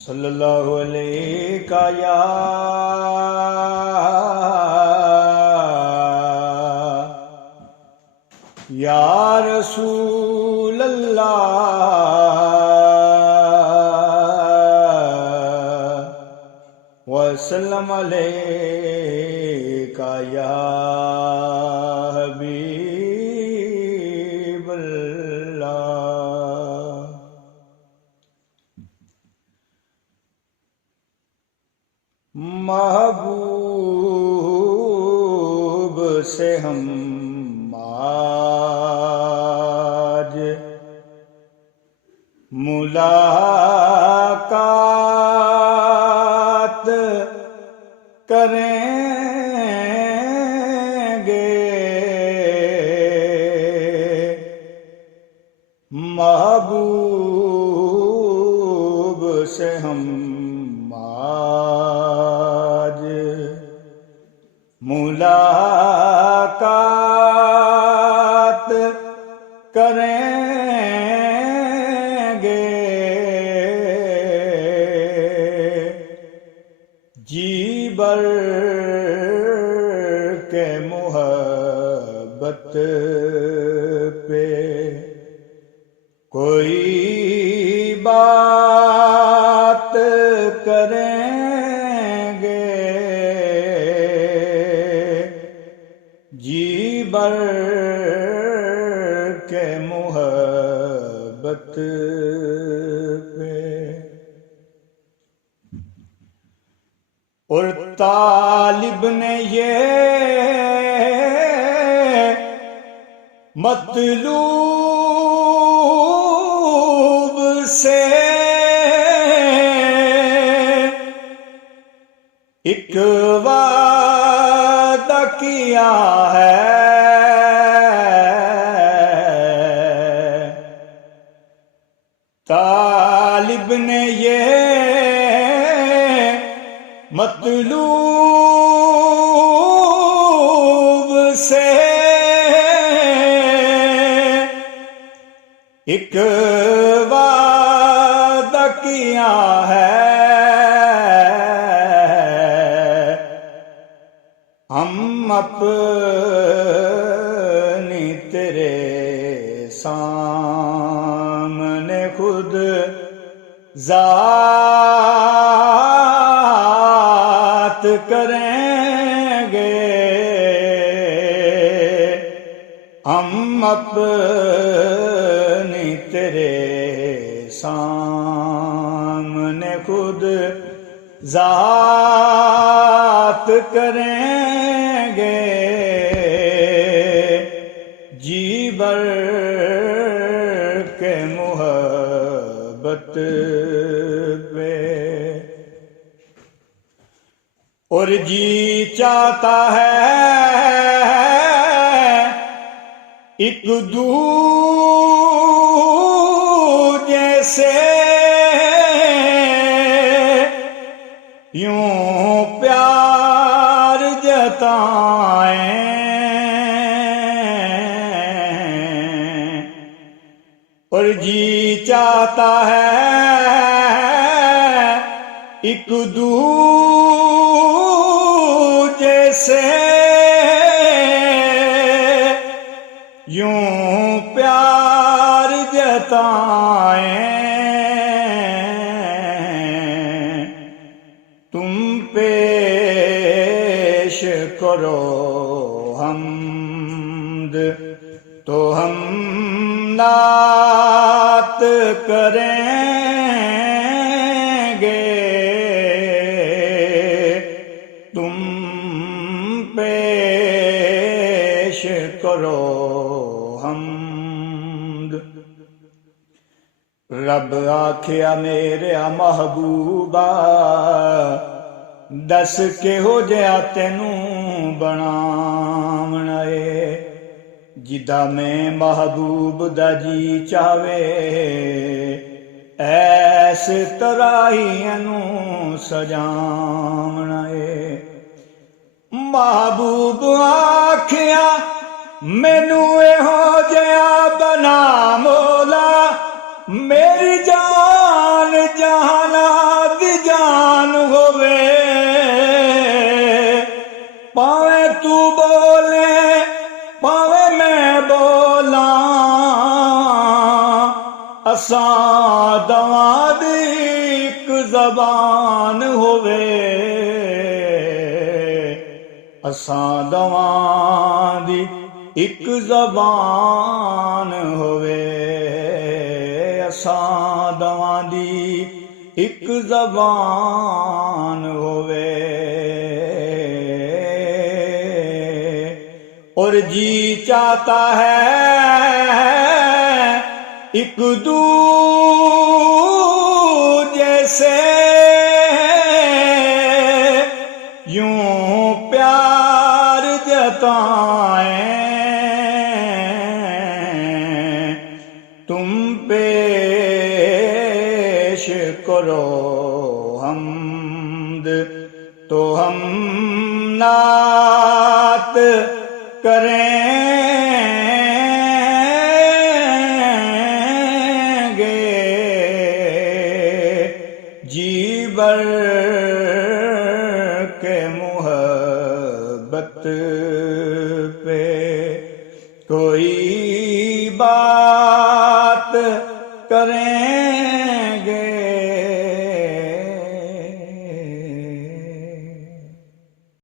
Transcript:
صلی اللہ علیہ یا رسول اللہ وسلم علیکہ یا حبیب اللہ۔ محبوب سے ہم آج ملاقات کریں گے، محبوب سے ہم آج ملاقات کریں گے، جی بر کے محبت پہ کوئی بات کریں گے، جی بر کے محبت پہ۔ اور طالب نے یہ مطلوب سے ایک وعدہ کیا ہے، طالب نے یہ مطلوب سے ایک وعدہ کیا ہے، ہم اپنی تیرے سامنے خود ذات کریں گے، ہم اپنی تیرے سامنے خود ذات کریں گے، جی بر کے محبت پہ۔ اور جی چاہتا ہے ایک دوجے سے یوں پیار جتائیں، اور جی چاہتا ہے ایک دوجے سے یوں پیار جتائیں، تم پیش کرو حمد تو ہم نعت کریں گے، تم پیش کرو حمد۔ رب آکھیا میرے محبوبا دس کے ہو جیا تینوں بناونا اے، جدا میں محبوب دا جی چاہوے ایس طرح ہی انوں سجاونا اے۔ محبوب آکھیا مینوں ہو جیا بنا مولا، میری جان جہاں تو بولے پاوے میں بولاں اساں دواں دی ایک زبان ہووے اساں دواں دی ایک زبان ہووے اساں دواں دی ایک زبان ہووے اور جی چاہتا ہے ایک دوجے سے یوں پیار جتائیں تم پیش کرو حمد تو ہم نعت کریں گے جی بر کے محبت پہ کوئی بات کریں